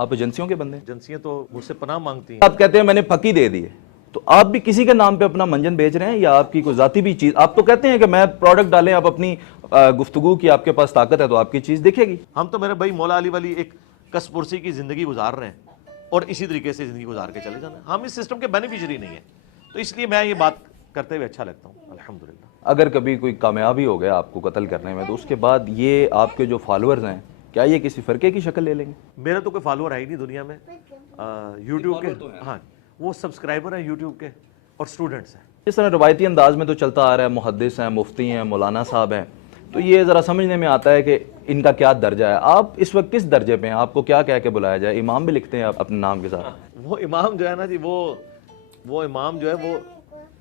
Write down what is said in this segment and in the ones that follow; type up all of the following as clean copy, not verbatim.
آپ ایجنسیوں کے بندے ہیں؟ ایجنسیاں تو مجھ سے پناہ مانگتی ہیں. آپ کہتے ہیں میں نے پھکی دے دی ہے، تو آپ بھی کسی کے نام پہ اپنا منجن بیچ رہے ہیں یا آپ کی کوئی ذاتی بھی چیز؟ آپ تو کہتے ہیں کہ میں پروڈکٹ ڈالیں، آپ اپنی گفتگو کی آپ کے پاس طاقت ہے تو آپ کی چیز دکھے گی. ہم تو میرے بھائی مولا علی والی ایک کس پرسی کی زندگی گزار رہے ہیں اور اسی طریقے سے زندگی گزار کے چلے جانا ہے. ہم اس سسٹم کے بینیفیشری نہیں ہیں، تو اس لیے میں یہ بات کرتے ہوئے اچھا لگتا ہوں الحمدللہ. اگر کبھی کوئی کامیابی ہو گیا آپ کو قتل کرنے میں، تو اس کے بعد یہ آپ کے جو فالوورز ہیں کیا یہ کسی فرقے کی شکل لے لیں گے؟ میرا تو کوئی فالوور ہے ہی نہیں دنیا میں. یوٹیوب کے ہاں وہ سبسکرائبر ہیں یوٹیوب کے اور اسٹوڈنٹس ہیں. اس طرح روایتی انداز میں تو چلتا آ رہا ہے، محدث ہیں، مفتی ہیں، مولانا صاحب ہیں، تو یہ ذرا سمجھنے میں آتا ہے کہ ان کا کیا درجہ ہے. آپ اس وقت کس درجے پہ ہیں؟ آپ کو کیا کہہ کے بلایا جائے؟ امام بھی لکھتے ہیں آپ اپنے نام کے ساتھ. وہ امام جو ہے نا جی، وہ امام جو ہے وہ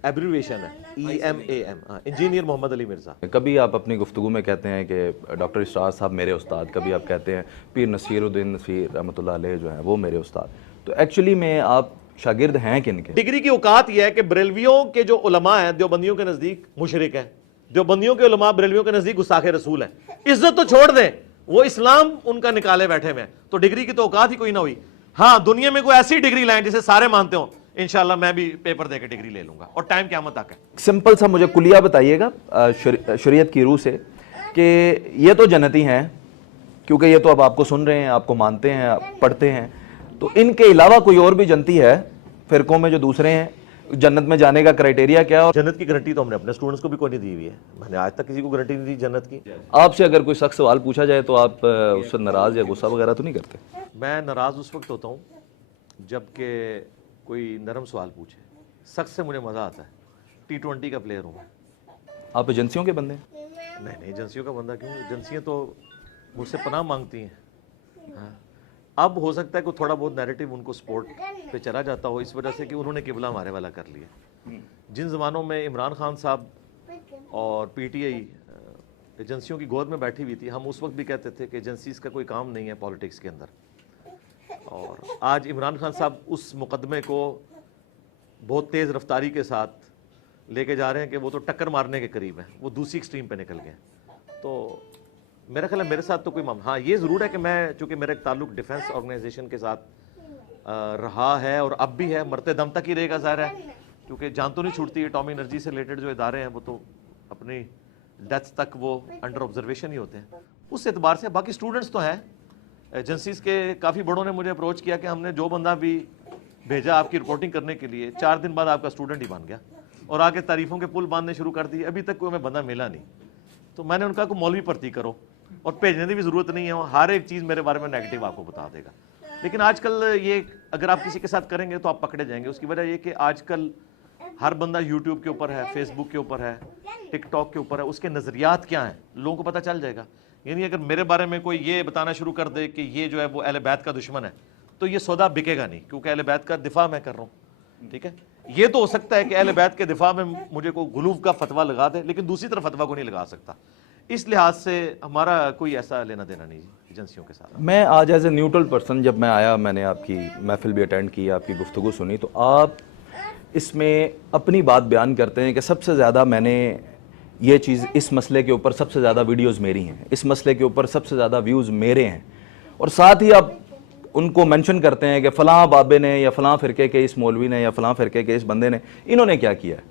ایبریویشن ہے EMAM، انجینئر محمد علی مرزا. کبھی آپ اپنی گفتگو میں کہتے ہیں کہ ڈاکٹر اشراق صاحب میرے استاد، کبھی آپ کہتے ہیں پیر نصیر الدین نصیر رحمۃ اللہ علیہ جو ہیں وہ میرے استاد. تو ایکچولی میں آپ شاگرد ہیں کن کے؟ ڈگری کی اوقات یہ ہے کہ بریلویوں کے جو علماء ہیں دیوبندیوں کے نزدیک مشرک ہیں، دیوبندیوں کے علماء بریلویوں کے نزدیک گستاخ رسول ہیں. عزت تو چھوڑ دیں، وہ اسلام ان کا نکالے بیٹھے ہوئے ہیں، تو ڈگری کی تو اوقات ہی کوئی نہ ہوئی. ہاں دنیا میں کوئی ایسی ڈگری لائیں جسے سارے مانتے ہوں، انشاءاللہ میں بھی پیپر دے کے ڈگری لے لوں گا، اور ٹائم قیامت تک ہے. سمپل سا مجھے کلیہ بتائیے گا شریعت کی روح سے کہ یہ تو جنتی ہیں کیونکہ یہ تو اب آپ کو سن رہے ہیں، آپ کو مانتے ہیں، آپ پڑھتے ہیں، تو ان کے علاوہ کوئی اور بھی جنتی ہے فرقوں میں جو دوسرے ہیں؟ جنت میں جانے کا کرائٹیریا کیا ہے؟ جنت کی گارنٹی تو ہم نے اپنے اسٹوڈنٹس کو بھی کوئی نہیں دی ہوئی ہے. میں نے آج تک کسی کو گارنٹی نہیں دی جنت کی. آپ سے اگر کوئی سخت سوال پوچھا جائے تو آپ اس سے ناراض یا غصہ وغیرہ تو نہیں کرتے؟ میں ناراض اس وقت ہوتا ہوں جب کہ کوئی نرم سوال پوچھے. سخت سے مجھے مزہ آتا ہے. T20 کا پلیئر ہوں میں. آپ ایجنسیوں کے بندے ہیں؟ نہیں ایجنسیوں کا بندہ کیوں؟ ایجنسیاں تو مجھ سے پناہ مانگتی ہیں. ہاں اب ہو سکتا ہے کہ تھوڑا بہت نیریٹو ان کو سپورٹ پہ چلا جاتا ہو اس وجہ سے کہ انہوں نے قبلہ ہمارے والا کر لیا. جن زمانوں میں عمران خان صاحب اور PTI ایجنسیوں کی گود میں بیٹھی ہوئی تھی، ہم اس وقت بھی کہتے تھے کہ ایجنسیز کا کوئی کام نہیں ہے پالیٹکس کے اندر. اور آج عمران خان صاحب اس مقدمے کو بہت تیز رفتاری کے ساتھ لے کے جا رہے ہیں کہ وہ تو ٹکر مارنے کے قریب ہیں، وہ دوسری ایکسٹریم پہ نکل گئے. تو میرا خیال ہے میرے ساتھ تو کوئی ہاں یہ ضرور ہے کہ میں چونکہ میرا ایک تعلق ڈیفنس آرگنائزیشن کے ساتھ رہا ہے اور اب بھی ہے، مرتے دم تک ہی رہے گا ظاہر ہے، کیونکہ جان تو نہیں چھوٹتی. اٹامی انرجی سے ریلیٹڈ جو ادارے ہیں وہ تو اپنی ڈیتھ تک وہ انڈر آبزرویشن ہی ہوتے ہیں. اس اعتبار سے باقی اسٹوڈنٹس تو ہیں. ایجنسیز کے کافی بڑوں نے مجھے اپروچ کیا کہ ہم نے جو بندہ بھی بھیجا آپ کی رپورٹنگ کرنے کے لیے 4 دن بعد آپ کا اسٹوڈنٹ ہی بن گیا اور آگے تعریفوں کے پل باندھنے شروع کر دیے. ابھی تک کوئی ہمیں بندہ ملا نہیں. تو میں نے ان کا کوئی مولوی بھرتی کرو، اور بھیجنے کی بھی ضرورت نہیں ہے، ہر ایک چیز میرے بارے میں نیگیٹو آپ کو بتا دے گا. لیکن آج کل یہ اگر آپ کسی کے ساتھ کریں گے تو آپ پکڑے جائیں گے. اس کی وجہ یہ کہ آج کل ہر بندہ یوٹیوب کے اوپر ہے، فیس بک کے اوپر ہے، ٹک ٹاک کے اوپر ہے. اس کے نظریات کیا ہیں لوگوں کو پتہ چل جائے گا. یعنی اگر میرے بارے میں کوئی یہ بتانا شروع کر دے کہ یہ جو ہے وہ اہل بیت کا دشمن ہے تو یہ سودا بکے گا نہیں، کیونکہ اہل بیت کا دفاع میں کر رہا ہوں. ٹھیک ہے، یہ تو ہو سکتا ہے کہ اہل بیت کے دفاع میں مجھے کوئی غلو کا فتویٰ لگا دے، لیکن دوسری طرف فتویٰ کو نہیں لگا سکتا. اس لحاظ سے ہمارا کوئی ایسا لینا دینا نہیں ایجنسیوں کے ساتھ. میں آج ایز اے نیوٹرل پرسن جب میں آیا، میں نے آپ کی محفل بھی اٹینڈ کی، آپ کی گفتگو سنی، تو آپ اس میں اپنی بات بیان کرتے ہیں کہ سب سے زیادہ میں نے یہ چیز، اس مسئلے کے اوپر سب سے زیادہ ویڈیوز میری ہیں، اس مسئلے کے اوپر سب سے زیادہ ویوز میرے ہیں، اور ساتھ ہی آپ ان کو مینشن کرتے ہیں کہ فلاں بابے نے یا فلاں فرقے کے اس مولوی نے یا فلاں فرقے کے اس بندے نے انہوں نے کیا کیا ہے.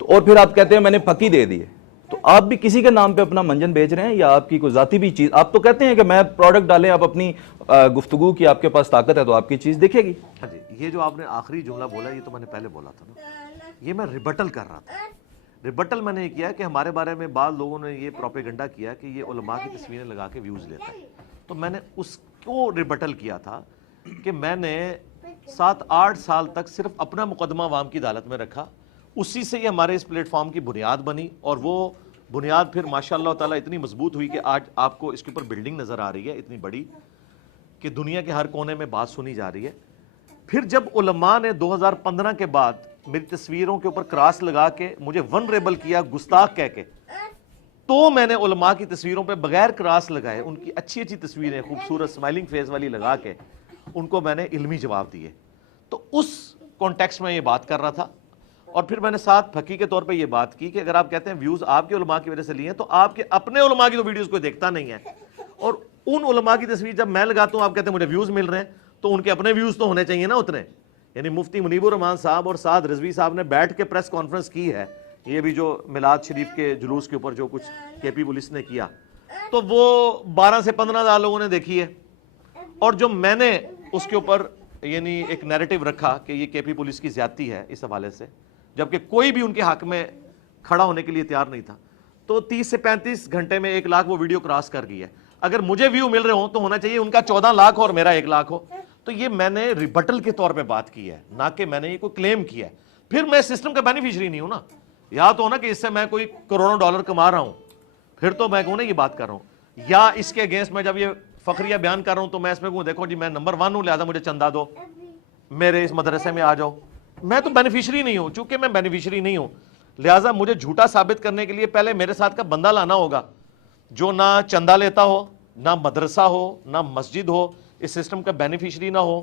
تو اور پھر آپ کہتے ہیں میں نے پھکی دے دی ہے. تو آپ بھی کسی کے نام پہ اپنا منجن بیچ رہے ہیں یا آپ کی کوئی ذاتی بھی چیز؟ آپ تو کہتے ہیں کہ میں پروڈکٹ ڈالیں، آپ اپنی گفتگو کی آپ کے پاس طاقت ہے تو آپ کی چیز دکھے گی. ہاں جی، یہ جو آپ نے آخری جملہ بولا یہ تو میں نے پہلے بولا تھا نا، یہ میں ریبٹل کر رہا تھا. ریبٹل میں نے یہ کیا کہ ہمارے بارے میں بعض لوگوں نے یہ پروپیگنڈا کیا کہ یہ علماء کی تصویریں لگا کے ویوز لیتا ہے. تو میں نے اس کو ریبٹل کیا تھا کہ میں نے 7-8 سال تک صرف اپنا مقدمہ عوام کی عدالت میں رکھا. اسی سے یہ ہمارے اس پلیٹ فارم کی بنیاد بنی، اور وہ بنیاد پھر ماشاء اللہ تعالیٰ اتنی مضبوط ہوئی کہ آج آپ کو اس کے اوپر بلڈنگ نظر آ رہی ہے اتنی بڑی کہ دنیا کے ہر کونے میں بات سنی جا رہی ہے. پھر جب علماء نے 2015 کے بعد میری تصویروں کے اوپر کراس لگا کے مجھے ونریبل کیا گستاخ کہہ کے، تو میں نے علماء کی تصویروں پہ بغیر کراس لگائے ان کی اچھی اچھی تصویریں خوبصورت اسمائلنگ فیس والی لگا کے ان کو میں نے علمی جواب دیے. تو اس کانٹیکسٹ میں یہ بات کر رہا تھا. اور پھر میں نے ساتھ پھکی کے طور پہ یہ بات کی کہ اگر آپ کہتے ہیں ویوز آپ کے علماء کی وجہ سے لیے ہیں تو آپ کے اپنے علماء کی تو ویڈیوز کوئی دیکھتا نہیں ہے، اور ان علماء کی تصویر جب میں لگاتا ہوں آپ کہتے ہیں مجھے ویوز مل رہے ہیں، تو ان کے اپنے ویوز تو ہونے چاہیے نا اتنے. یعنی مفتی منیب الرحمان صاحب اور سعد رضوی صاحب نے بیٹھ کے پریس کانفرنس کی ہے, یہ بھی جو میلاد شریف کے جلوس کے اوپر جو کچھ کے پی پولیس نے کیا, تو وہ 12 سے 15,000 لوگوں نے دیکھی ہے. اور جو میں نے اس کے اوپر یعنی ایک نیریٹو رکھا کہ یہ کے پی پولیس کی زیادتی ہے اس حوالے سے, جبکہ کوئی بھی ان کے حق میں کھڑا ہونے کے لیے تیار نہیں تھا, تو 30 سے 35 گھنٹے میں 1 لاکھ وہ ویڈیو کراس کر گئی ہے. اگر مجھے ویو مل رہے ہوں تو ہونا چاہیے ان کا 14 لاکھ اور میرا 1 لاکھ ہو. تو یہ میں نے ریبٹل کے طور پہ بات کی ہے, نہ کہ میں نے یہ کوئی کلیم کیا ہے. پھر میں سسٹم کا بینیفیشری نہیں ہوں نا, یا تو ہونا کہ اس سے میں کوئی کروڑوں ڈالر کما رہا ہوں, پھر تو میں کہوں نا یہ بات کر رہا ہوں, یا اس کے اگینسٹ میں جب یہ فخریہ بیان کر رہا ہوں تو میں اس میں کہوں دیکھو جی میں نمبر 1 ہوں, لہذا مجھے چندہ دو, میرے اس مدرسے میں آ جاؤ. میں تو بینیفیشری نہیں ہوں. چونکہ میں بینیفیشری نہیں ہوں لہٰذا مجھے جھوٹا ثابت کرنے کے لیے پہلے میرے ساتھ کا بندہ لانا ہوگا جو نہ چندہ لیتا ہو, نہ مدرسہ ہو, نہ مسجد ہو, اس سسٹم کا بینیفیشری نہ ہو,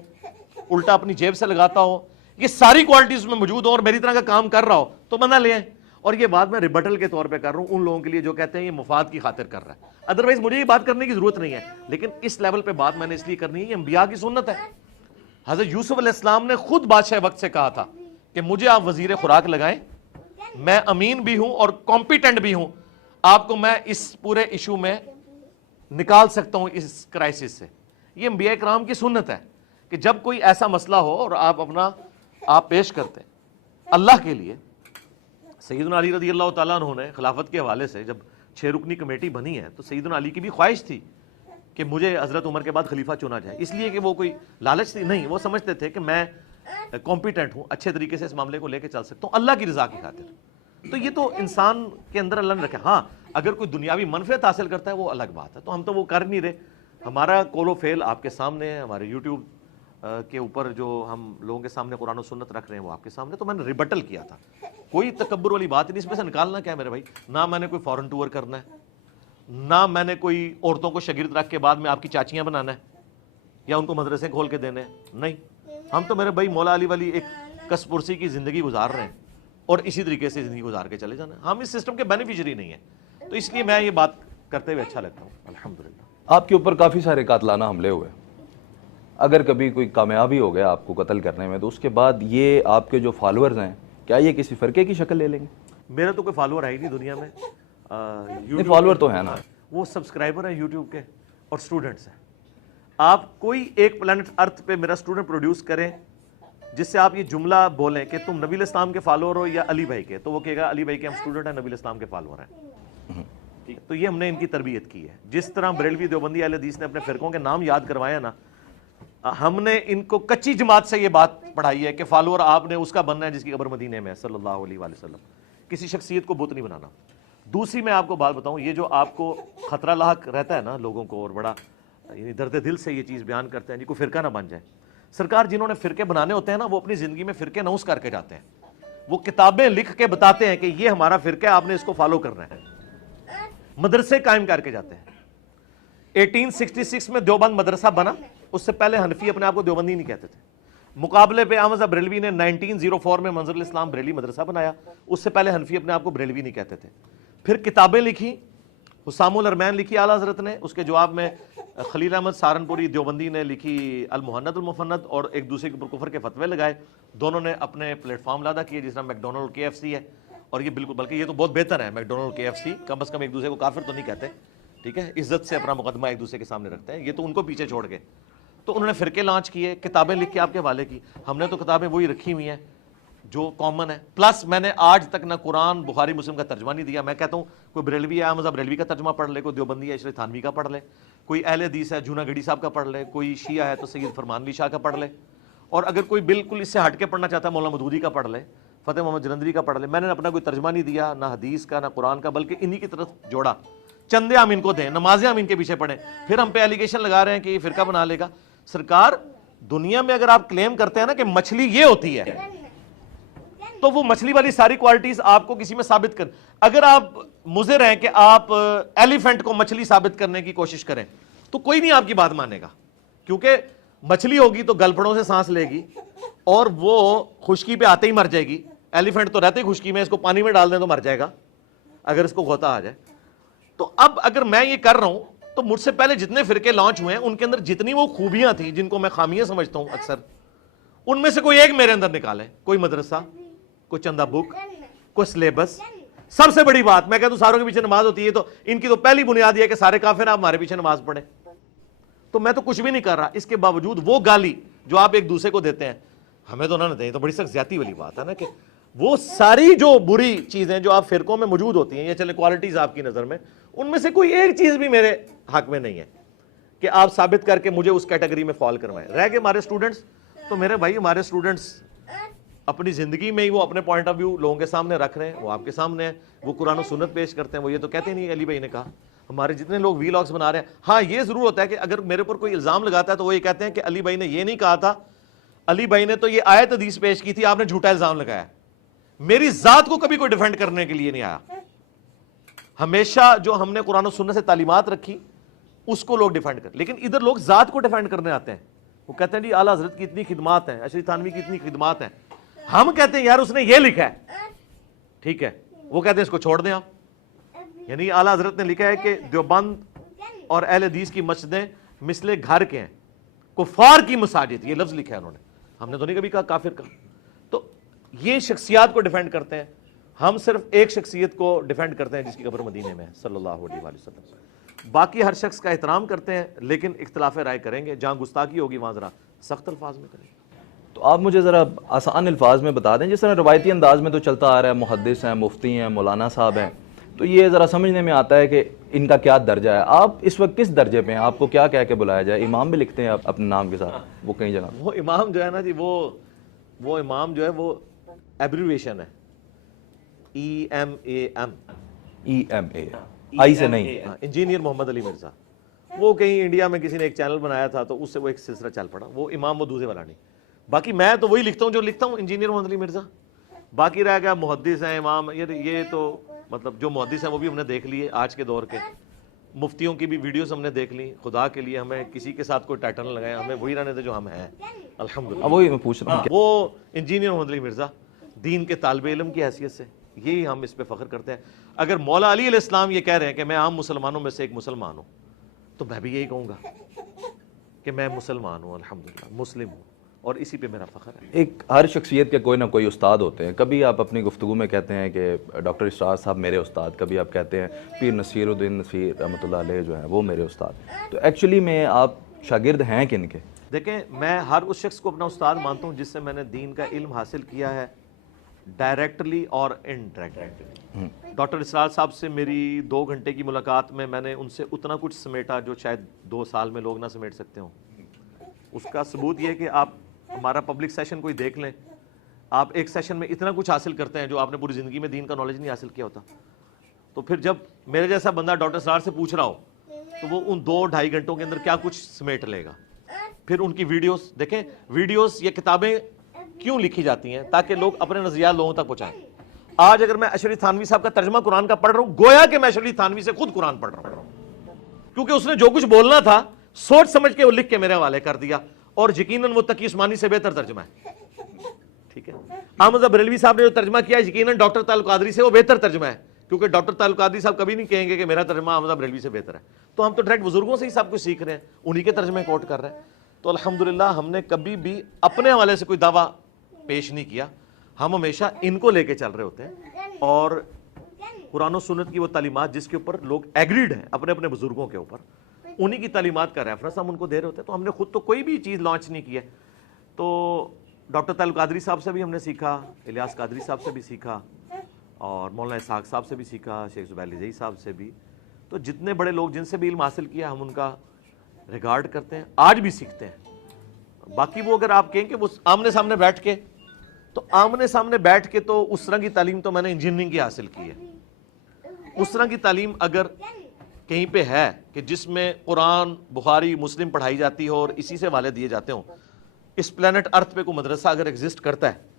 الٹا اپنی جیب سے لگاتا ہو. یہ ساری کوالٹیز میں موجود ہو اور میری طرح کا کام کر رہا ہو تو بندہ لے آئیں. اور یہ بات میں ریبٹل کے طور پہ کر رہا ہوں ان لوگوں کے لیے جو کہتے ہیں یہ مفاد کی خاطر کر رہا ہے. ادروائز مجھے یہ بات کرنے کی ضرورت نہیں ہے, لیکن اس لیول پہ بات میں نے اس لیے کرنی ہے, یہ انبیاء کی سنت ہے. حضرت یوسف علیہ السلام نے خود بادشاہ وقت سے کہا تھا کہ مجھے آپ وزیر خوراک لگائیں, میں امین بھی ہوں اور کمپیٹنٹ بھی ہوں, آپ کو میں اس پورے ایشو میں نکال سکتا ہوں اس کرائسس سے. یہ انبیاء کرام کی سنت ہے کہ جب کوئی ایسا مسئلہ ہو اور آپ پیش کرتے ہیں اللہ کے لیے. سیدنا علی رضی اللہ تعالیٰ عنہ نے خلافت کے حوالے سے جب 6 رکنی کمیٹی بنی ہے تو سیدنا علی کی بھی خواہش تھی کہ مجھے حضرت عمر کے بعد خلیفہ چنا جائے, اس لیے کہ وہ کوئی لالچ تھی نہیں, وہ سمجھتے تھے کہ میں کمپیٹنٹ ہوں, اچھے طریقے سے اس معاملے کو لے کے چل سکتا ہوں اللہ کی رضا کی خاطر. تو یہ تو انسان کے اندر اللہ نے رکھا. ہاں اگر کوئی دنیاوی منفعت حاصل کرتا ہے وہ الگ بات ہے, تو ہم تو وہ کر نہیں رہے. ہمارا قول و فعل آپ کے سامنے ہے, ہمارے یوٹیوب کے اوپر جو ہم لوگوں کے سامنے قرآن و سنت رکھ رہے ہیں وہ آپ کے سامنے. تو میں نے ریبٹل کیا تھا, کوئی تکبر والی بات نہیں. اس میں سے نکالنا کیا ہے میرے بھائی, نہ میں نے کوئی فورن ٹور کرنا ہے, نہ میں نے کوئی عورتوں کو شاگرد رکھ کے بعد میں آپ کی چاچیاں بنانا ہے یا ان کو مدرسے کھول کے دینے ہیں, نہیں. ہم تو میرے بھائی مولا علی والی ایک کس پرسی کی زندگی گزار رہے ہیں اور اسی طریقے سے زندگی گزار کے چلے جانا ہے. ہم اس سسٹم کے بینیفیشری نہیں ہیں, تو اس لیے میں یہ بات کرتے ہوئے اچھا لگتا ہوں. الحمدللہ آپ کے اوپر کافی سارے قاتلانہ حملے ہوئے, اگر کبھی کوئی کامیابی ہو گیا آپ کو قتل کرنے میں تو اس کے بعد یہ آپ کے جو فالوورز ہیں کیا یہ کسی فرقے کی شکل لے لیں گے؟ میرا تو کوئی فالوور ہے ہی نہیں دنیا میں. فالوور تو ہے نا, وہ سبسکرائبر ہیں یوٹیوب کے اور سٹوڈنٹس ہیں. آپ کوئی ایک پلانٹ ارتھ پہ میرا سٹوڈنٹ پروڈیوس کریں جس سے آپ یہ جملہ بولیں کہ تم نبی الاسلام کے فالوور ہو یا علی بھائی کے, تو وہ کہے گا علی بھائی کے ہم سٹوڈنٹ ہیں, نبی الاسلام کے فالوور ہیں. تو یہ ہم نے ان کی تربیت کی ہے. جس طرح بریلوی دیوبندی اہل حدیث نے اپنے فرقوں کے نام یاد کروایا نا, ہم نے ان کو کچی جماعت سے یہ بات پڑھائی ہے کہ فالوور آپ نے اس کا بننا ہے جس کی قبر مدینے میں ہے صلی اللہ علیہ وآلہ وسلم. کسی شخصیت کو بت نہیں بنانا. دوسری میں آپ کو بات بتاؤں, یہ جو آپ کو خطرہ لاحق رہتا ہے نا لوگوں کو, اور بڑا یعنی درد دل سے یہ چیز بیان کرتے ہیں جی کوئی فرقہ نہ بن جائے. سرکار جنہوں نے فرقے بنانے ہوتے ہیں نا وہ اپنی زندگی میں فرقے نوس کر کے جاتے ہیں, وہ کتابیں لکھ کے بتاتے ہیں کہ یہ ہمارا فرقہ ہے, آپ نے اس کو فالو کرنا ہے. مدرسے قائم کر کے جاتے ہیں. 1866 میں دیوبند مدرسہ بنا, اس سے پہلے حنفی اپنے آپ کو دیوبندی نہیں کہتے تھے. مقابلے پہ احمد بریلوی نے 1904 میں منظر الاسلام بریلی مدرسہ بنایا, اس سے پہلے حنفی اپنے آپ کو بریلوی نہیں کہتے تھے. پھر کتابیں لکھی, حسام الارمین لکھی اعلیٰ حضرت نے, اس کے جواب میں خلیل احمد سہارنپوری دیوبندی نے لکھی المحند المفند, اور ایک دوسرے کے اوپر کفر کے فتوے لگائے. دونوں نے اپنے پلیٹ فارم لادا کیے, جس طرح میک ڈونلڈ اور کے ایف سی ہے, اور یہ بالکل بلکہ یہ تو بہت بہتر ہے میک ڈونلڈ اور کے ایف سی, کم از کم ایک دوسرے کو کافر تو نہیں کہتے, ٹھیک ہے, عزت سے اپنا مقدمہ ایک دوسرے کے سامنے رکھتے ہیں. یہ تو ان کو پیچھے چھوڑ کے, تو انہوں نے فرقے لانچ کیے, کتابیں لکھ کے آپ کے حوالے کی. ہم نے تو کتابیں وہی رکھی ہوئی ہیں جو کامن ہے. پلس میں نے آج تک نہ قرآن بخاری مسلم کا ترجمہ نہیں دیا. میں کہتا ہوں کوئی بریلوی ہے احمد بریلوی کا ترجمہ پڑھ لے, کوئی دیوبندی ہے اشرف تھانوی کا پڑھ لے, کوئی اہل حدیث ہے جونا گڑھی صاحب کا پڑھ لے, کوئی شیعہ ہے تو سید فرمان علی شاہ کا پڑھ لے, اور اگر کوئی بالکل اس سے ہٹ کے پڑھنا چاہتا ہے مولانا مودودی کا پڑھ لے, فتح محمد جلندری کا پڑھ لے. میں نے اپنا کوئی ترجمہ نہیں دیا, نہ حدیث کا نہ قرآن کا, بلکہ انہی کی طرف جوڑا. چندے ہم ان کو دیں, نمازیں ہم ان کے پیچھے پڑھیں, پھر ہم پہ ایلیگیشن لگا رہے ہیں کہ یہ فرقہ بنا لے گا. سرکار دنیا میں اگر آپ کلیم کرتے ہیں نا کہ مچھلی یہ ہوتی ہے, تو وہ مچھلی والی ساری کوالٹیز آپ کو کسی میں ثابت کر. اگر آپ مضر ہیں کہ آپ ایلیفنٹ کو مچھلی ثابت کرنے کی کوشش کریں تو کوئی نہیں آپ کی بات مانے گا, کیونکہ مچھلی ہوگی تو گلپڑوں سے سانس لے گی اور وہ خشکی پہ آتے ہی مر جائے گی. ایلیفنٹ تو رہتے ہی خشکی میں, اس کو پانی میں ڈال دیں تو مر جائے گا اگر اس کو غوطہ آ جائے. تو اب اگر میں یہ کر رہا ہوں تو مجھ سے پہلے جتنے فرقے لانچ ہوئے ہیں ان کے اندر جتنی وہ خوبیاں تھیں جن کو میں خامیاں سمجھتا ہوں اکثر، ان میں سے کوئی ایک میرے اندر نکالے. کوئی مدرسہ، کوئی چندہ بک، کوئی سلیبس. سب سے بڑی بات میں کہتا ہوں ساروں کے پیچھے نماز ہوتی ہے تو ان کی تو پہلی بنیاد یہ ہے کہ سارے کافر آپ ہمارے پیچھے نماز پڑھیں. تو میں تو کچھ بھی نہیں کر رہا. اس کے باوجود وہ گالی جو آپ ایک دوسرے کو دیتے ہیں ہمیں تو نہ دیں، تو بڑی سخت زیادتی والی بات ہے نا کہ وہ ساری جو بری چیزیں جو آپ فرقوں میں موجود ہوتی ہیں یا چلے کوالٹیز آپ کی نظر میں، ان میں سے کوئی ایک چیز بھی میرے حق میں نہیں ہے کہ آپ ثابت کر کے مجھے اس کیٹیگری میں فال کروائیں. رہ گئے ہمارے اسٹوڈنٹس، تو میرے بھائی ہمارے اسٹوڈنٹس اپنی زندگی میں ہی وہ اپنے پوائنٹ آف ویو لوگوں کے سامنے رکھ رہے ہیں، وہ آپ کے سامنے ہیں، وہ قرآن و سنت پیش کرتے ہیں. وہ یہ تو کہتے نہیں علی بھائی نے کہا. ہمارے جتنے لوگ ویلاگس بنا رہے ہیں، ہاں یہ ضرور ہوتا ہے کہ اگر میرے پر کوئی الزام لگاتا ہے تو وہ یہ کہتے ہیں کہ علی بھائی نے یہ نہیں کہا تھا، علی بھائی نے تو یہ آیت حدیث پیش کی تھی، آپ نے جھوٹا الزام لگایا. میری ذات کو کبھی کوئی ڈیفینڈ کرنے کے لیے نہیں آیا. ہمیشہ جو ہم نے قرآن و سنت سے تعلیمات رکھی اس کو لوگ ڈیفینڈ کر. لیکن ادھر لوگ ذات کو ڈیفینڈ کرنے آتے ہیں. وہ کہتے ہیں جی اعلیٰ حضرت کی اتنی خدمات ہیں، اشرف تھانوی کی اتنی خدمات ہیں. ہم کہتے ہیں یار اس نے یہ لکھا ہے، ٹھیک ہے. وہ کہتے ہیں اس کو چھوڑ دیں آپ. یعنی اعلیٰ حضرت نے لکھا ہے کہ دیوبند اور اہل حدیث کی مسجدیں مثل گھر کے ہیں، کفار کی مساجد، یہ لفظ لکھا ہے انہوں نے. ہم نے تو نہیں کبھی کہا کافر کا. تو یہ شخصیات کو ڈیفینڈ کرتے ہیں. ہم صرف ایک شخصیت کو ڈیفینڈ کرتے ہیں جس کی قبر مدینے میں ہے صلی اللہ علیہ وآلہ وسلم. باقی ہر شخص کا احترام کرتے ہیں لیکن اختلاف رائے کریں گے. جہاں گستاخی ہوگی وہاں ذرا سخت الفاظ میں کریں گے. تو آپ مجھے ذرا آسان الفاظ میں بتا دیں، جس طرح روایتی انداز میں تو چلتا آ رہا ہے محدث ہیں، مفتی ہیں، مولانا صاحب ہیں، تو یہ ذرا سمجھنے میں آتا ہے کہ ان کا کیا درجہ ہے. آپ اس وقت کس درجے پہ ہیں؟ آپ کو کیا کہہ کے بلایا جائے؟ امام بھی لکھتے ہیں آپ اپنے نام کے ساتھ وہ کئی جگہ؟ وہ امام جو ہے نا جی، وہ امام جو ہے وہ ایبریویشن ہے، EMAM. EMA آئی سے نہیں. انجینئر محمد علی مرزا. وہ کہیں انڈیا میں کسی نے ایک چینل بنایا تھا تو اس سے وہ ایک سلسلہ چل پڑا. وہ امام وہ دوسرے والا نہیں. باقی میں تو وہی لکھتا ہوں جو لکھتا ہوں، انجینئر محمد علی مرزا. باقی رہ گیا محدث ہیں، امام. یہ تو مطلب جو محدث ہیں وہ بھی ہم نے دیکھ لیے آج کے دور کے. مفتیوں کی بھی ویڈیوز ہم نے دیکھ لی. خدا کے لیے ہمیں کسی کے ساتھ کوئی ٹائٹل نہ لگائے، ہمیں وہی رہنے دے جو ہم ہیں الحمدللہ. وہی میں پوچھ رہا ہوں. وہ انجینئر محمد علی مرزا دین کے طالب علم کی حیثیت سے یہی ہم اس پہ فخر کرتے ہیں. اگر مولا علی علیہ السلام یہ کہہ رہے ہیں کہ میں عام مسلمانوں میں سے ایک مسلمان ہوں، تو میں بھی یہی کہوں گا کہ میں مسلمان ہوں، الحمدللہ مسلم ہوں، اور اسی پہ میرا فخر ہے. ایک ہر شخصیت کے کوئی نہ کوئی استاد ہوتے ہیں. کبھی آپ اپنی گفتگو میں کہتے ہیں کہ ڈاکٹر اسرار صاحب میرے استاد، کبھی آپ کہتے ہیں پیر نصیر الدین نصیر رحمۃ اللہ علیہ جو ہیں وہ میرے استاد. تو ایکچولی میں آپ شاگرد ہیں کن کے؟ دیکھیں، میں ہر اس شخص کو اپنا استاد مانتا ہوں جس سے میں نے دین کا علم حاصل کیا ہے، ڈائریکٹلی اور انڈائریکٹلی. ڈاکٹر اسرار صاحب سے میری 2 گھنٹے کی ملاقات میں نے ان سے اتنا کچھ سمیٹا جو شاید 2 سال میں لوگ نہ سمیٹ سکتے ہوں. اس کا ثبوت یہ ہے کہ آپ ہمارا پبلک سیشن کوئی دیکھ لیں، آپ ایک سیشن میں اتنا کچھ حاصل کرتے ہیں جو آپ نے پوری زندگی میں دین کا نالج نہیں حاصل کیا ہوتا. تو پھر جب میرے جیسا بندہ ڈاکٹر اسرار سے پوچھ رہا ہو تو وہ ان 2-2.5 گھنٹوں کے اندر کیا کچھ سمیٹ لے گا. پھر ان کی ویڈیوز دیکھیں. ویڈیوز یا کتابیں کیوں لکھی جاتی ہیں؟ تاکہ لوگ اپنے نظریات لوگوں تک پہنچائیں. آج اگر میں اشرف تھانوی صاحب کا ترجمہ قرآن کا پڑھ رہا ہوں، گویا کہ میں اشرف تھانوی سے خود قرآن پڑھ رہا ہوں، کیونکہ اس نے جو کچھ بولنا تھا سوچ سمجھ کے وہ لکھ کے میرے حوالے کر دیا. اور یقیناً وہ تقی عثمانی سے بہتر ترجمہ ہے. ٹھیک ہے. احمد بریلوی صاحب نے جو ترجمہ کیا یقیناً ڈاکٹر طاہر القادری سے وہ بہتر ترجمہ ہے، کیونکہ ڈاکٹر طاہر القادری صاحب کبھی نہیں کہیں گے کہ میرا ترجمہ احمد بریلوی سے بہتر ہے. تو ہم تو ڈائریکٹ بزرگوں سے ہی سب کچھ سیکھ رہے ہیں، انہی کے ترجمے کوٹ کر رہے ہیں. تو الحمدللہ ہم نے کبھی بھی اپنے حوالے سے کوئی دعویٰ پیش نہیں کیا. ہم ہمیشہ ان کو لے کے چل رہے ہوتے ہیں، اور قرآن و سنت کی وہ تعلیمات جس کے اوپر لوگ ایگریڈ ہیں اپنے اپنے بزرگوں کے اوپر، انہی کی تعلیمات کا ریفرنس ہم ان کو دے رہے ہوتے ہیں. تو ہم نے خود تو کوئی بھی چیز لانچ نہیں کی ہے. تو ڈاکٹر طاہر القادری صاحب سے بھی ہم نے سیکھا، الیاس قادری صاحب سے بھی سیکھا، اور مولانا اسحاق صاحب سے بھی سیکھا، شیخ زبیر علیزئی صاحب سے بھی. تو جتنے بڑے لوگ جن سے بھی علم حاصل کیا ہم ان کا ریگارڈ کرتے ہیں، آج بھی سیکھتے ہیں. باقی وہ اگر آپ کہیں کہ وہ آمنے سامنے بیٹھ کے، تو آمنے سامنے بیٹھ کے تو اس طرح کی تعلیم تو میں نے انجینئرنگ کی حاصل کی ہے. اس طرح کی تعلیم اگر کہیں پہ ہے کہ جس میں قرآن، بخاری، مسلم پڑھائی جاتی ہو اور اسی سے حوالے دیے جاتے ہوں، اس پلانٹ ارتھ پہ کوئی مدرسہ اگر ایگزسٹ کرتا ہے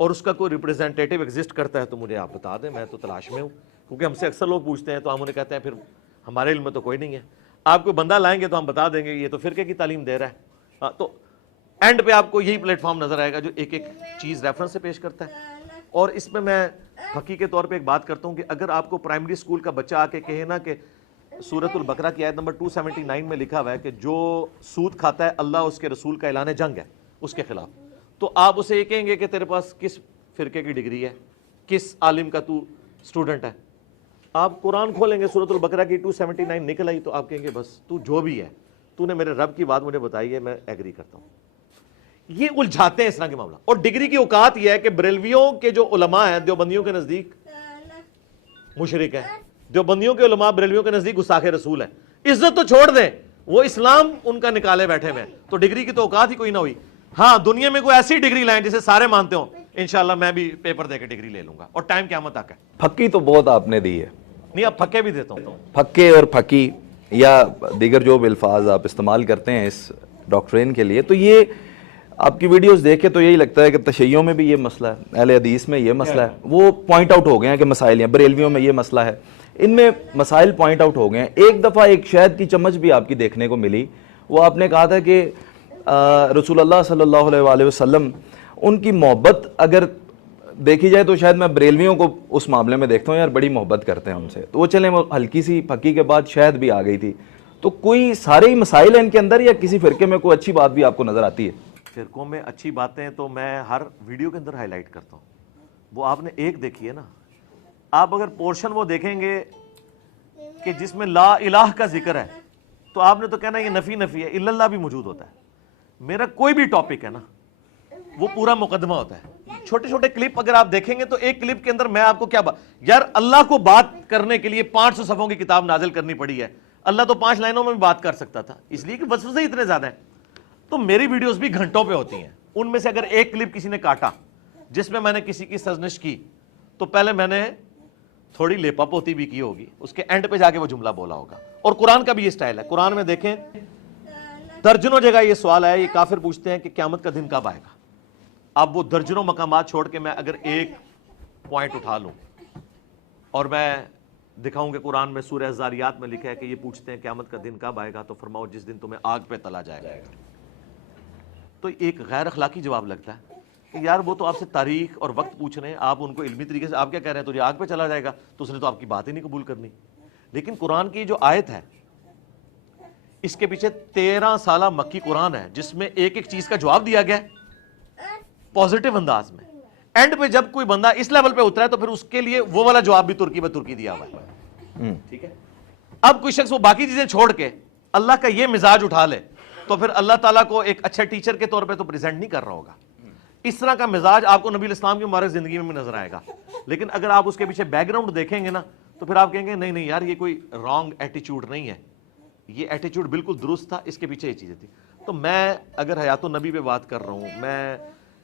اور اس کا کوئی ریپریزنٹیٹیو ایگزسٹ کرتا ہے تو مجھے آپ بتا دیں، میں تو تلاش میں ہوں. کیونکہ ہم سے اکثر لوگ پوچھتے ہیں تو ہم انہیں کہتے ہیں پھر ہمارے علم میں تو کوئی نہیں ہے. آپ کوئی بندہ لائیں گے تو ہم بتا دیں گے یہ تو فرقے کی تعلیم دے رہا ہے. تو اینڈ پہ آپ کو یہی پلیٹ فارم نظر آئے گا جو ایک ایک چیز ریفرنس سے پیش کرتا ہے. اور اس میں فقی کے طور پہ ایک بات کرتا ہوں کہ اگر آپ کو پرائمری اسکول کا بچہ آ کے کہے نا کہ سورۃ البقرہ کی آیت نمبر 279 میں لکھا ہوا ہے کہ جو سود کھاتا ہے اللہ اس کے رسول کا اعلان جنگ ہے اس کے خلاف، تو آپ اسے یہ کہیں گے کہ تیرے پاس کس فرقے کی ڈگری ہے، کس عالم کا تو اسٹوڈنٹ ہے؟ آپ قرآن کھولیں گے سورۃ البقرہ کی 279 نکل آئی تو آپ کہیں گے بس تو جو بھی ہے تو نے میرے رب کی بات مجھے بتائی ہے، میں ایگری کرتا ہوں۔ یہ الجھاتے ہیں اس طرح کے معاملہ۔ اور ڈگری کی اوقات یہ ہے کہ بریلویوں کے جو علماء ہیں دیوبندیوں کے نزدیک مشرک ہیں، دیوبندیوں کے علماء بریلویوں کے نزدیک گستاخ رسول ہیں۔ عزت تو چھوڑ دیں، وہ اسلام ان کا نکالے بیٹھے ہوئے ہیں، تو ڈگری کی تو اوقات ہی کوئی نہ ہوئی۔ ہاں دنیا میں کوئی ایسی ڈگری لائیں جسے سارے مانتے ہوں، انشاءاللہ میں بھی پیپر دے کے ڈگری لے لوں گا، اور ٹائم قیامت تک ہے۔ پھکی تو بہت آپ نے دی ہے، نہیں اب پھکے بھی دیتا ہوں۔ پھکے اور پھکی یا دیگر جو بھی الفاظ آپ استعمال کرتے ہیں اس ڈاکٹرین کے لیے، تو یہ آپ کی ویڈیوز دیکھ کے تو یہی لگتا ہے کہ تشیعوں میں بھی یہ مسئلہ ہے، اہل حدیث میں یہ مسئلہ ہے، وہ پوائنٹ آؤٹ ہو گئے ہیں کہ مسائل ہیں، بریلویوں میں یہ مسئلہ ہے، ان میں مسائل پوائنٹ آؤٹ ہو گئے ہیں۔ ایک دفعہ ایک شہد کی چمچ بھی آپ کی دیکھنے کو ملی، وہ آپ نے کہا تھا کہ رسول اللہ صلی اللہ علیہ وآلہ وسلم ان کی محبت اگر دیکھی جائے تو شاید میں بریلویوں کو اس معاملے میں دیکھتا ہوں یار بڑی محبت کرتے ہیں ان سے، تو وہ چلیں وہ ہلکی سی پھکی کے بعد شہد بھی آ گئی تھی، تو کوئی سارے ہی مسائل ہیں ان کے اندر یا کسی فرقے میں کوئی اچھی بات بھی آپ کو نظر آتی ہے؟ فرقوں میں اچھی باتیں تو میں ہر ویڈیو کے اندر ہائی لائٹ کرتا ہوں، وہ آپ نے ایک دیکھی ہے نا، آپ اگر پورشن وہ دیکھیں گے کہ جس میں لا الہ کا ذکر ہے تو آپ نے تو کہنا یہ نفی ہے، الا اللہ بھی موجود ہوتا ہے۔ میرا کوئی بھی ٹاپک ہے نا وہ پورا مقدمہ ہوتا ہے، چھوٹے چھوٹے کلپ اگر آپ دیکھیں گے تو ایک کلپ کے اندر میں آپ کو کیا یار اللہ کو بات کرنے کے لیے 500 صفحوں کی کتاب نازل کرنی پڑی ہے، اللہ تو 5 لائنوں میں بھی بات کر سکتا تھا، اس لیے کہ وسوسے اتنے زیادہ ہیں۔ تو میری ویڈیوز بھی گھنٹوں پہ ہوتی ہیں، ان میں سے اگر ایک کلپ کسی نے کاٹا جس میں نے کسی کی سرزنش کی تو پہلے میں نے تھوڑی لیپا پوتی بھی کی ہوگی، اس کے اینڈ پہ جا کے وہ جملہ بولا ہوگا۔ اور قرآن کا بھی یہ سٹائل ہے، قرآن میں دیکھیں درجنوں جگہ یہ سوال ہے، یہ کافر پوچھتے ہیں کہ قیامت کا دن کب آئے گا۔ اب وہ درجنوں مقامات چھوڑ کے میں اگر ایک پوائنٹ اٹھا لوں اور میں دکھاؤں کہ قرآن میں سورہ الذاریات میں لکھا ہے کہ یہ پوچھتے ہیں قیامت کا دن کب آئے گا، تو فرماؤ جس دن تمہیں آگ پہ تلا جائے گا، تو ایک غیر اخلاقی جواب لگتا ہے کہ یار وہ تو آپ سے تاریخ اور وقت پوچھ رہے ہیں، آپ ان کو علمی طریقے سے آپ کیا کہہ رہے ہیں تجھے آگ پہ چلا جائے گا، تو اس نے تو آپ کی بات ہی نہیں قبول کرنی۔ لیکن قرآن کی جو آیت ہے اس کے پیچھے 13 سالہ مکی قرآن ہے جس میں ایک ایک چیز کا جواب دیا گیا ہے پازیٹیو انداز میں۔ اینڈ پہ جب کوئی بندہ اس لیول پہ اترا ہے تو پھر اس کے لیے وہ والا جواب بھی ترکی بہ ترکی دیا ہوا ہے، ٹھیک ہے۔ اب کوئی شخص وہ باقی چیزیں چھوڑ کے اللہ کا یہ مزاج اٹھا لے تو پھر اللہ تعالیٰ کو ایک اچھے ٹیچر کے طور پہ تو پریزنٹ نہیں کر رہا ہوگا۔ اس طرح کا مزاج آپ کو نبی الاسلام کی مبارک زندگی میں نظر آئے گا، لیکن اگر آپ اس کے پیچھے بیک گراؤنڈ دیکھیں گے نا تو پھر آپ کہیں گے نہیں یار یہ کوئی رانگ ایٹیچیوڈ نہیں ہے، یہ ایٹیچیوڈ بالکل درست تھا، اس کے پیچھے یہ چیزیں تھی۔ تو میں اگر حیات النبی پہ بات کر رہا ہوں، میں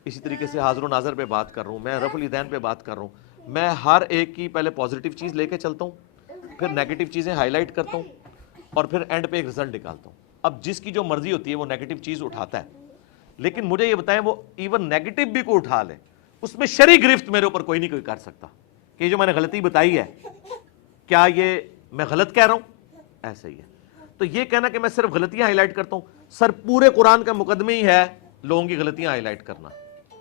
اسی طریقے سے حاضر و ناظر پہ بات کر رہا ہوں، میں رفع الیدین پہ بات کر رہا ہوں، میں ہر ایک کی پہلے پازیٹیو چیز لے کے چلتا ہوں، پھر نیگیٹو چیزیں ہائی لائٹ کرتا ہوں اور پھر اینڈ پہ ایک رزلٹ نکالتا ہوں۔ اب جس کی جو مرضی ہوتی ہے وہ نیگیٹو چیز اٹھاتا ہے، لیکن مجھے یہ بتائیں وہ ایون نیگیٹو بھی کو اٹھا لے اس میں شرعی گرفت میرے اوپر کوئی نہیں کوئی کر سکتا کہ جو میں نے غلطی بتائی ہے کیا یہ میں غلط کہہ رہا ہوں، ایسا ہی ہے۔ تو یہ کہنا کہ میں صرف غلطیاں ہائی لائٹ کرتا ہوں، سر پورے قرآن کا مقدمہ ہی ہے لوگوں کی غلطیاں ہائی لائٹ کرنا۔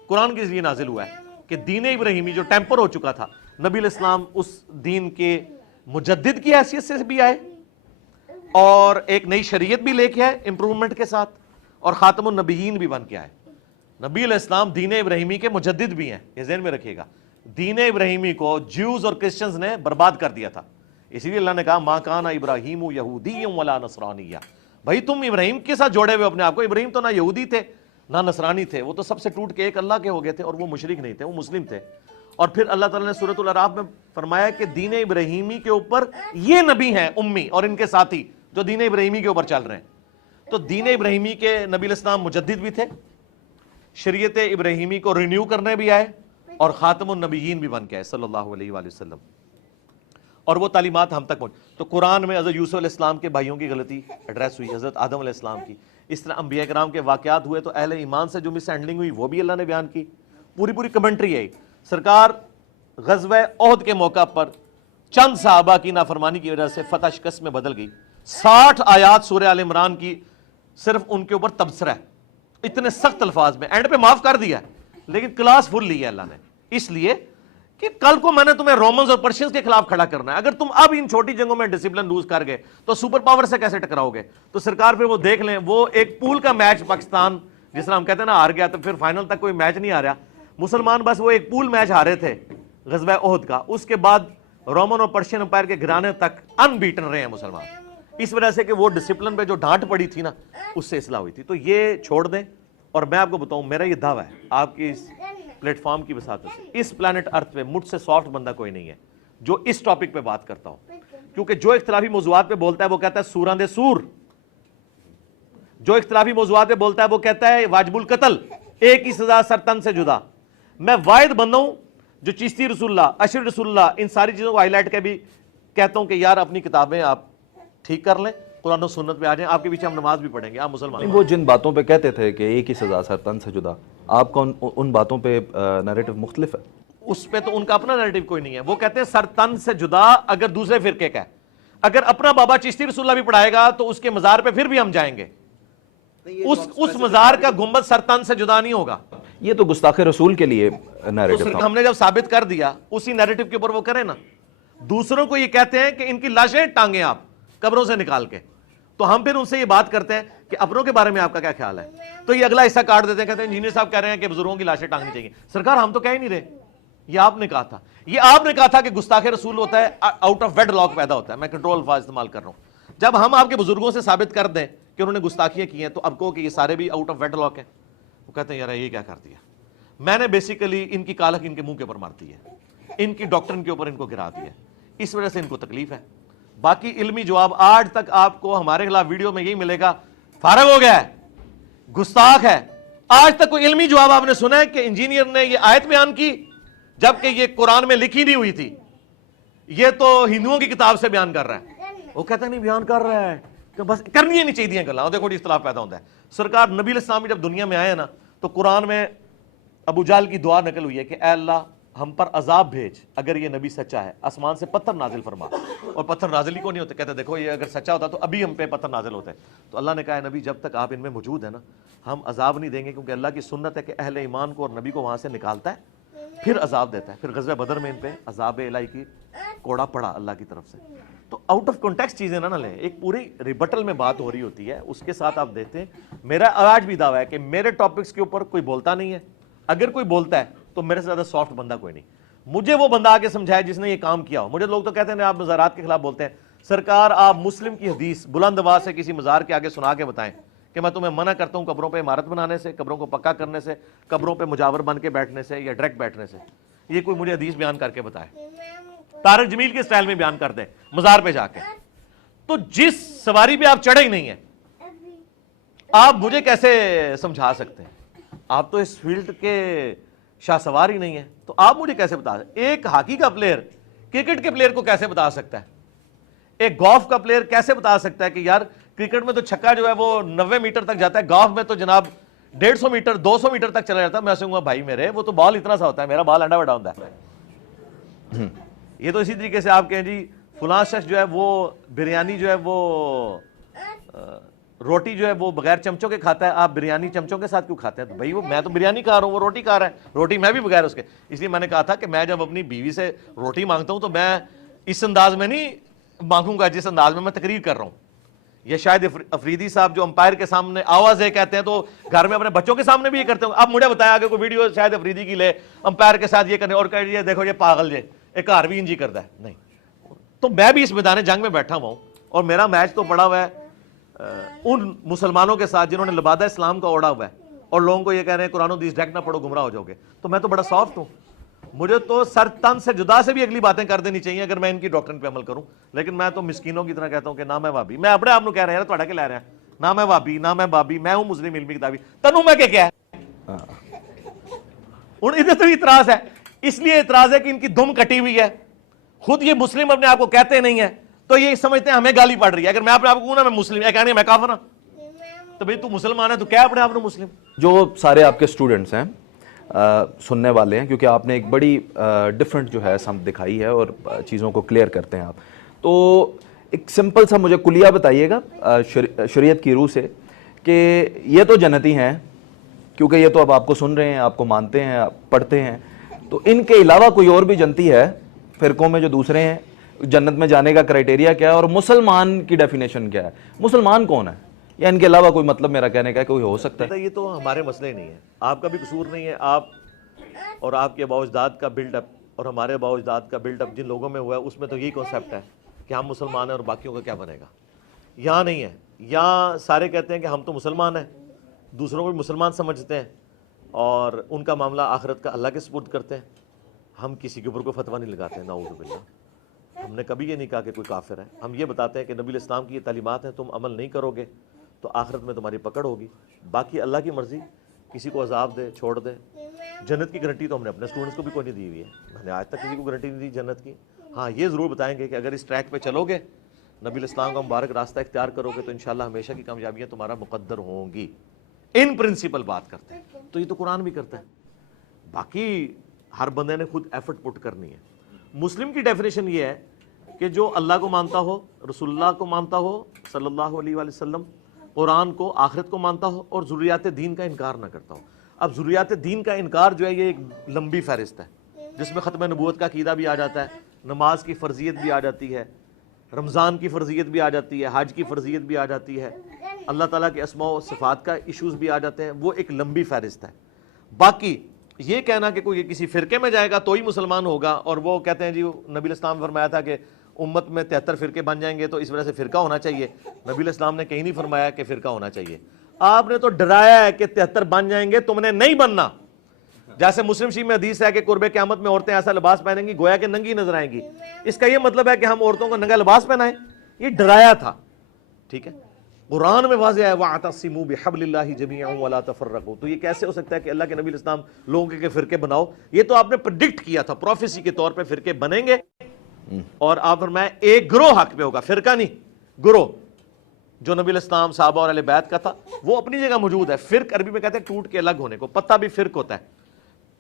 قرآن کے ذریعے نازل ہوا ہے کہ دین ابراہیمی جو ٹیمپر ہو چکا تھا، نبی علیہ السلام اس دین کے مجدد کی حیثیت سے بھی آئے اور ایک نئی شریعت بھی لے کے آئے امپرومنٹ کے ساتھ، اور خاتم النبیین بھی بن کے آئے۔ نبی علیہ السلام دین ابراہیمی کے مجدد بھی ہیں، یہ ذہن میں رکھیے گا۔ دین ابراہیمی کو جیوز اور کرسچنز نے برباد کر دیا تھا، اسی لیے اللہ نے کہا ما کان ابراہیم یہودی ولا نصرانیہ، بھائی تم ابراہیم کے ساتھ جوڑے ہوئے اپنے آپ کو، ابراہیم تو نہ یہودی تھے نہ نصرانی تھے، وہ تو سب سے ٹوٹ کے ایک اللہ کے ہو گئے تھے، اور وہ مشرک نہیں تھے، وہ مسلم تھے۔ اور پھر اللہ تعالیٰ نے سورۃ الاعراف میں فرمایا کہ دین ابراہیمی کے اوپر یہ نبی ہیں امی اور ان کے ساتھی جو دین ابراہیمی کے اوپر چل رہے ہیں۔ تو دین ابراہیمی کے نبی علیہ السلام مجدد بھی تھے، شریعت ابراہیمی کو رینیو کرنے بھی آئے، اور خاتم النبیین بھی بن کے آئے صلی اللہ علیہ وآلہ وسلم، اور وہ تعلیمات ہم تک پہنچ۔ تو قرآن میں حضرت یوسف علیہ السلام کے بھائیوں کی غلطی ایڈریس ہوئی، حضرت آدم علیہ السلام کی، اس طرح انبیاء کرام کے واقعات ہوئے تو اہل ایمان سے جو مس ہینڈلنگ ہوئی وہ بھی اللہ نے بیان کی، پوری کمنٹری ہے۔ سرکار غزوہ احد کے موقع پر چند صحابہ کی نافرمانی کی وجہ سے فتح شکست میں بدل گئی، 60 آیات سورہ آل عمران کی صرف ان کے اوپر تبصرہ ہے، اتنے سخت الفاظ میں، اینڈ پہ معاف کر دیا ہے، لیکن کلاس فل لی ہے اللہ نے، اس لیے کہ کل کو میں نے تمہیں رومنز اور پرشینز کے خلاف کھڑا کرنا ہے. اگر تم اب ان چھوٹی جنگوں میں ڈسپلن لوز کر گئے تو سپر پاور سے کیسے ٹکراؤ گے؟ تو سرکار پھر وہ دیکھ لیں, وہ ایک پول کا میچ پاکستان جس طرح ہم کہتے ہیں نا ہار گیا, تو پھر فائنل تک کوئی میچ نہیں ہارا مسلمان, بس وہ ایک پول میچ ہارے تھے غزوہ احد کا. اس کے بعد رومن اور پرشین امپائر کے گھرانے تک ان بیٹن رہے ہیں مسلمان, اس وجہ سے کہ وہ ڈسپلن پہ جو ڈانٹ پڑی تھی نا اس سے اصلاح ہوئی تھی. تو یہ چھوڑ دیں. اور میں آپ کو بتاؤں, میرا یہ دعویٰ ہے آپ کی اس پلیٹ فارم کی وساطت سے, اس پلانٹ ارتھ پہ مجھ سے سافٹ بندہ کوئی نہیں ہے جو اس ٹاپک پہ بات کرتا ہوں. کیونکہ جو اختلافی موضوعات پہ بولتا ہے وہ کہتا ہے سوراں دے سور, جو اختلافی موضوعات پہ بولتا ہے وہ کہتا ہے واجب القتل, ایک ہی سزا سر تن سے جدا. میں واحد بندہ ہوں جو چشتی رسول اللہ, اشر رسول اللہ, ان ساری چیزوں کو ہائی لائٹ کے بھی کہتا ہوں کہ یار اپنی کتابیں آپ ٹھیک کر لیں, قرآن و سنت پہ آ جائیں, آپ کے پیچھے ہم نماز بھی پڑھیں گے, آپ مسلمان. وہ جن باتوں پہ کہتے تھے کہ ایک ہی سزا سر تن سے جدا, آپ کا ان باتوں پہ نیریٹو مختلف ہے. اس پہ تو ان کا اپنا نیریٹو کوئی نہیں ہے. وہ کہتے ہیں سر تن سے جدا اگر دوسرے فرقے کا ہے, اگر اپنا بابا چشتی رسول اللہ بھی پڑھائے گا تو اس کے مزار پہ پھر بھی ہم جائیں گے, اس مزار کا گنبد سر تن سے جدا نہیں ہوگا. یہ تو گستاخ رسول کے لیے نیریٹو تھا. ہم نے جب ثابت کر دیا اسی نیریٹو کے اوپر وہ کریں نا. دوسروں کو یہ کہتے ہیں کہ ان کی لاشیں ٹانگیں آپ قبروں سے نکال کے, تو ہم پھر ان سے یہ بات کرتے ہیں کہ اپنوں کے بارے میں آپ کا کیا خیال ہے, تو یہ اگلا حصہ کاٹ دیتے ہیں, کہتے ہیں انجینئر صاحب کہہ رہے ہیں کہ بزرگوں کی لاشیں ٹانگنی چاہیے. سرکار ہم تو کہہ ہی نہیں رہے, یہ آپ نے کہا تھا. یہ آپ نے کہا تھا کہ گستاخ رسول ہوتا ہے آؤٹ آف ویڈ لاک پیدا ہوتا ہے. میں کنٹرول الفاظ استعمال کر رہا ہوں. جب ہم آپ کے بزرگوں سے ثابت کر دیں کہ انہوں نے گستاخیاں کی ہیں تو اب کہو کہ یہ سارے بھی آؤٹ آف ویڈ لاک ہیں. وہ کہتے ہیں یار یہ کیا کر دیا. میں نے بیسیکلی ان کی کالک ان کے منہ کے اوپر مار دی ہے, ان کی ڈاکٹرن کے اوپر ان کو گرا دیا ہے, اس وجہ سے ان کو تکلیف ہے. باقی علمی جواب آج تک آپ کو ہمارے خلاف ویڈیو میں یہی ملے گا, فارغ ہو گیا ہے, گستاخ ہے. آج تک کوئی علمی جواب آپ نے سنا ہے کہ انجینئر نے یہ آیت بیان کی جبکہ یہ قرآن میں لکھی نہیں ہوئی تھی, یہ تو ہندوؤں کی کتاب سے بیان کر رہا ہے. وہ کہتا نہیں بیان کر رہا ہے کہ بس کرنی ہی نہیں چاہیے گلا. دیکھو جی اختلاف پیدا ہوتا ہے. سرکار نبی علیہ السلام جب دنیا میں آئے نا تو قرآن میں ابو جہل کی دعا نقل ہوئی ہے کہ اے اللہ ہم پر عذاب بھیج اگر یہ نبی سچا ہے, آسمان سے پتھر نازل فرما. اور پتھر نازل ہی کو نہیں ہوتے, کہتے دیکھو یہ اگر سچا ہوتا تو ابھی ہم پہ پتھر نازل ہوتے. تو اللہ نے کہا ہے نبی جب تک آپ ان میں موجود ہیں نا ہم عذاب نہیں دیں گے, کیونکہ اللہ کی سنت ہے کہ اہل ایمان کو اور نبی کو وہاں سے نکالتا ہے پھر عذاب دیتا ہے. پھر غزوہ بدر میں ان پہ عذاب الہی کی کوڑا پڑا اللہ کی طرف سے. تو آؤٹ آف کانٹیکسٹ چیزیں نہ لیں, ایک پوری ریبٹل میں بات ہو رہی ہوتی ہے, اس کے ساتھ آپ دیتے ہیں. میرا آج بھی دعویٰ ہے کہ میرے ٹاپکس کے اوپر کوئی بولتا نہیں ہے, اگر کوئی بولتا ہے تو میرے سے زیادہ سافٹ بندہ کوئی نہیں. مجھے وہ بندہ آگے سمجھائے جس نے یہ کام کیا ہو. مجھے لوگ تو کہتے ہیں آپ مزارات کے خلاف بولتے ہیں. سرکار آپ مسلم کی حدیث بلند آواز سے کسی مزار کے آگے سنا کے بتائیں کہ میں تمہیں منع کرتا ہوں قبروں پہ عمارت بنانے سے, قبروں کو پکا کرنے سے, قبروں پہ مجاور بن کے بیٹھنے سے یا ڈائریکٹ بیٹھنے سے. یہ کوئی مجھے حدیث بیان کر کے بتائے, طارق جمیل کے سٹائل میں بیان کر دیں مزار پہ جا کے. تو جس سواری پہ آپ چڑھے ہی نہیں ہیں آپ مجھے کیسے سمجھا سکتے ہیں؟ آپ تو اس فیلڈ کے شاہ سوار ہی نہیں ہے, تو آپ مجھے کیسے بتا سکتے؟ ایک ہاکی کا پلیئر کرکٹ کے پلیئر کو کیسے بتا سکتا ہے؟ ایک گولف کا پلیئر کیسے بتا سکتا ہے کہ یار کرکٹ میں تو چھکا جو ہے وہ 90 میٹر تک جاتا ہے, گولف میں تو جناب 150 میٹر 200 میٹر تک چلا جاتا ہے. میں کہوں گا بھائی میرے وہ تو بال اتنا سا ہوتا ہے, میرا بال انڈا بڑا ہوتا ہے. یہ تو اسی طریقے سے آپ کہیں جی فلاں شخص جو ہے وہ بریانی جو ہے وہ روٹی جو ہے وہ بغیر چمچوں کے کھاتا ہے, آپ بریانی چمچوں کے ساتھ کیوں کھاتے ہیں؟ تو بھائی وہ میں تو بریانی کھا رہا ہوں, وہ روٹی کھا رہا ہے, روٹی میں بھی بغیر اس کے. اس لیے میں نے کہا تھا کہ میں جب اپنی بیوی سے روٹی مانگتا ہوں تو میں اس انداز میں نہیں مانگوں گا جس انداز میں تقریر کر رہا ہوں. یہ شاید افریدی صاحب جو امپائر کے سامنے آواز ہے کہتے ہیں, تو گھر میں اپنے بچوں کے سامنے بھی یہ کرتے ہوں. اب مجھے بتایا کہ کوئی ویڈیو شاید افریدی کی لے امپائر کے ساتھ یہ کرنے اور کہ دیکھو یہ پاگل جے ایک گھر بھی انجی کرتا ہے. نہیں, تو میں بھی اس میدان جنگ میں بیٹھا ہوا ہوں اور میرا میچ تو پڑا ہوا ہے ان مسلمانوں کے ساتھ جنہوں نے لبادہ اسلام کا اوڑا ہوا ہے اور لوگوں کو یہ کہہ رہے ہیں قرآن و حدیث ڈائریکٹ نہ پڑھو گمراہ ہو جاؤ گے. تو میں تو بڑا سافٹ ہوں, مجھے تو سر تن سے جدا سے بھی اگلی باتیں کر دینی چاہیے اگر میں ان کی ڈاکٹرن پہ عمل کروں. لیکن میں تو مسکینوں کی طرح کہتا ہوں کہ نہ میں وابی, میں اپنے آپ کو کہہ رہے ہیں تھوڑا کہ لے رہے ہیں, نہ میں وابی نہ میں بابی, میں ہوں مسلم علمی کتابی. تنوں میں کیا ہے ادھر تو اعتراض ہے, اس لیے اعتراض ہے کہ ان کی دم کٹی ہوئی ہے. خود یہ مسلم اپنے آپ کو کہتے نہیں ہیں تو یہ سمجھتے ہیں ہمیں گالی پڑ رہی ہے. اگر میں اپنے آپ کو کہوں نا میں مسلم, یہ کہنے میں کافر ہوں, تو بھئی تو مسلمان ہے تو کیا اپنے آپ کو مسلم. جو سارے آپ کے اسٹوڈنٹس ہیں سننے والے ہیں, کیونکہ آپ نے ایک بڑی ڈفرنٹ جو ہے سمت دکھائی ہے اور چیزوں کو کلیئر کرتے ہیں آپ, تو ایک سمپل سا مجھے کلیہ بتائیے گا شریعت کی روح سے کہ یہ تو جنتی ہیں کیونکہ یہ تو اب آپ کو سن رہے ہیں, آپ کو مانتے ہیں, آپ پڑھتے ہیں, تو ان کے علاوہ کوئی اور بھی جنتی ہے فرقوں میں جو دوسرے ہیں, جنت میں جانے کا کرائٹیریا کیا ہے, اور مسلمان کی ڈیفینیشن کیا ہے, مسلمان کون ہے, یا ان کے علاوہ کوئی مطلب میرا کہنے کا ہے کوئی ہو سکتا ہے؟ یہ تو ہمارے مسئلے نہیں ہیں, آپ کا بھی قصور نہیں ہے. آپ اور آپ کے آباء و اجداد کا بلڈ اپ اور ہمارے آباء و اجداد کا بلڈ اپ جن لوگوں میں ہوا ہے, اس میں تو یہی کانسیپٹ ہے کہ ہم مسلمان ہیں اور باقیوں کا کیا بنے گا. یہاں نہیں ہے, یہاں سارے کہتے ہیں کہ ہم تو مسلمان ہیں, دوسروں کو بھی مسلمان سمجھتے ہیں اور ان کا معاملہ آخرت کا اللہ کے سپرد کرتے ہیں. ہم کسی کے اوپر کوئی فتویٰ نہیں لگاتے ہیں, نعوذ باللہ. ہم نے کبھی یہ نہیں کہا کہ کوئی کافر ہے. ہم یہ بتاتے ہیں کہ نبی الاسلام کی یہ تعلیمات ہیں, تم عمل نہیں کرو گے تو آخرت میں تمہاری پکڑ ہوگی. باقی اللہ کی مرضی, کسی کو عذاب دے چھوڑ دے. جنت کی گارنٹی تو ہم نے اپنے اسٹوڈنٹس کو بھی کوئی نہیں دی ہوئی ہے, میں نے آج تک کسی کو گارنٹی نہیں دی جنت کی. ہاں یہ ضرور بتائیں گے کہ اگر اس ٹریک پہ چلو گے, نبی الاسلام کا مبارک راستہ اختیار کرو گے, تو انشاءاللہ ہمیشہ کی کامیابیاں تمہارا مقدر ہوں گی. ان پرنسپل بات کرتے ہیں, تو یہ تو قرآن بھی کرتا ہے. باقی ہر بندے نے خود ایفرٹ پٹ کرنی ہے. مسلم کی ڈیفینیشن یہ ہے کہ جو اللہ کو مانتا ہو, رسول اللہ کو مانتا ہو صلی اللہ علیہ وآلہ وسلم, قرآن کو, آخرت کو مانتا ہو, اور ضروریات دین کا انکار نہ کرتا ہو. اب ضروریات دین کا انکار جو ہے یہ ایک لمبی فہرست ہے, جس میں ختم نبوت کا عقیدہ بھی آ جاتا ہے, نماز کی فرضیت بھی آ جاتی ہے, رمضان کی فرضیت بھی آ جاتی ہے, حج کی فرضیت بھی آ جاتی ہے, اللہ تعالیٰ کے اسماء و صفات کا ایشوز بھی آ جاتے ہیں. وہ ایک لمبی فہرست ہے. باقی یہ کہنا کہ کوئی کسی فرقے میں جائے گا تو ہی مسلمان ہوگا, اور وہ کہتے ہیں جی نبی الاسلام نے فرمایا تھا کہ امت میں 73 فرقے بن جائیں گے تو اس وجہ سے فرقہ ہونا چاہیے. نبی الاسلام نے کہیں نہیں فرمایا کہ فرقہ ہونا چاہیے. آپ نے تو ڈرایا ہے کہ 73 بن جائیں گے, تم نے نہیں بننا. جیسے مسلم شریف میں حدیث ہے کہ قرب قیامت میں عورتیں ایسا لباس پہنیں گی گویا کہ ننگی نظر آئیں گی. اس کا یہ مطلب ہے کہ ہم عورتوں کو ننگا لباس پہنائیں؟ یہ ڈرایا تھا. ٹھیک ہے, قرآن میں واضح ہے وَاعْتَصِمُوا بِحَبْلِ اللَّهِ جَمِيعًا وَلَا تَفَرَّقُوا. تو یہ کیسے ہو سکتا ہے کہ اللہ کے نبی الاسلام لوگوں کے فرقے بناؤ؟ یہ تو آپ نے پریڈکٹ کیا تھا, پروفیسی کے طور پہ فرقے بنیں گے, اور آپ فرمایا ایک گروہ حق پہ ہوگا, فرقہ نہیں, گروہ. جو نبی الاسلام صحابہ اور اہل بیت کا تھا وہ اپنی جگہ موجود ہے. فرق عربی میں کہتے ہیں ٹوٹ کے الگ ہونے کو. پتا بھی فرق ہوتا ہے.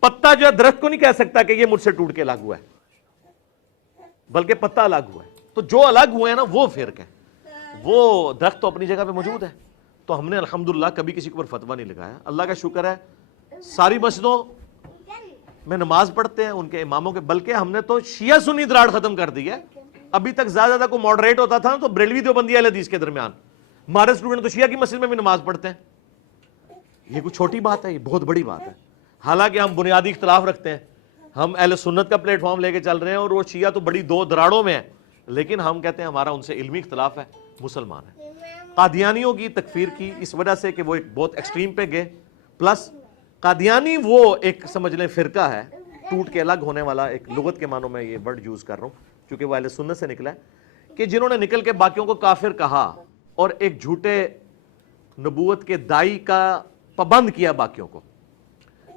پتا جو ہے درخت کو نہیں کہہ سکتا کہ یہ مجھ سے ٹوٹ کے الگ ہوا ہے, بلکہ پتا الگ ہوا ہے. تو جو الگ ہوئے ہیں نا وہ فرق ہے, وہ درخت تو اپنی جگہ پہ موجود ہے. تو ہم نے الحمدللہ کبھی کسی کے اوپر فتویٰ نہیں لگایا. اللہ کا شکر ہے ساری مسجدوں میں نماز پڑھتے ہیں ان کے اماموں کے, بلکہ ہم نے تو شیعہ سنی دراڑ ختم کر دی ہے. ابھی تک زیادہ کوئی ماڈریٹ ہوتا تھا تو بریلوی دیوبندی اہل حدیث کے درمیان, ہمارے اسٹوڈنٹ تو شیعہ کی مسجد میں بھی نماز پڑھتے ہیں. یہ کوئی چھوٹی بات ہے, یہ بہت بڑی بات ہے. حالانکہ ہم بنیادی اختلاف رکھتے ہیں, ہم اہل سنت کا پلیٹ فارم لے کے چل رہے ہیں, اور وہ شیعہ تو بڑی دو دراڑوں میں ہیں, لیکن ہم کہتے ہیں ہمارا ان سے علمی اختلاف ہے, مسلمان ہیں. قادیانیوں کی تکفیر کی اس وجہ سے کہ وہ ایک بہت ایکسٹریم پہ گئے, پلس قادیانی وہ ایک سمجھ لیں فرقہ ہے ٹوٹ کے الگ ہونے والا. ایک لغت کے معنوں میں یہ ورڈ یوز کر رہا ہوں کیونکہ وہ اہل سنت سے نکلا ہے, کہ جنہوں نے نکل کے باقیوں کو کافر کہا اور ایک جھوٹے نبوت کے دائی کا پابند کیا باقیوں کو,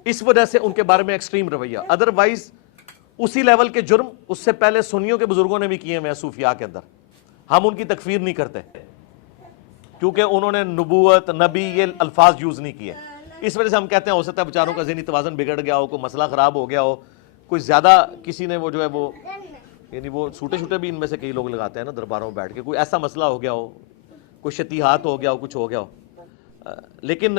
اس وجہ سے ان کے بارے میں ایکسٹریم رویہ. ادروائز اسی لیول کے جرم اس سے پہلے سنیوں کے بزرگوں نے بھی کیے ہیں صوفیاء کے اندر. ہم ان کی تکفیر نہیں کرتے کیونکہ انہوں نے نبوت, نبی یہ الفاظ یوز نہیں کیے. اس وجہ سے ہم کہتے ہیں ہو سکتا ہے بیچاروں کا ذہنی توازن بگڑ گیا ہو, کوئی مسئلہ خراب ہو گیا ہو, کوئی زیادہ کسی نے وہ جو ہے وہ یعنی وہ چھوٹے چھوٹے بھی ان میں سے کئی لوگ لگاتے ہیں نا درباروں میں بیٹھ کے, کوئی ایسا مسئلہ ہو گیا ہو, کوئی شتیہات ہو گیا ہو, کچھ ہو گیا ہو. لیکن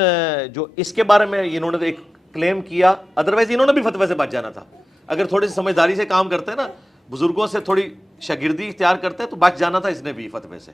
جو اس کے بارے میں انہوں نے ایک کلیم کیا, ادروائز انہوں نے بھی فتوے سے بچ جانا تھا. اگر تھوڑی سی سمجھداری سے کام کرتے ہیں نا, بزرگوں سے تھوڑی شاگردی اختیار کرتے ہیں, تو بچ جانا تھا اس نے بھی فتوے سے.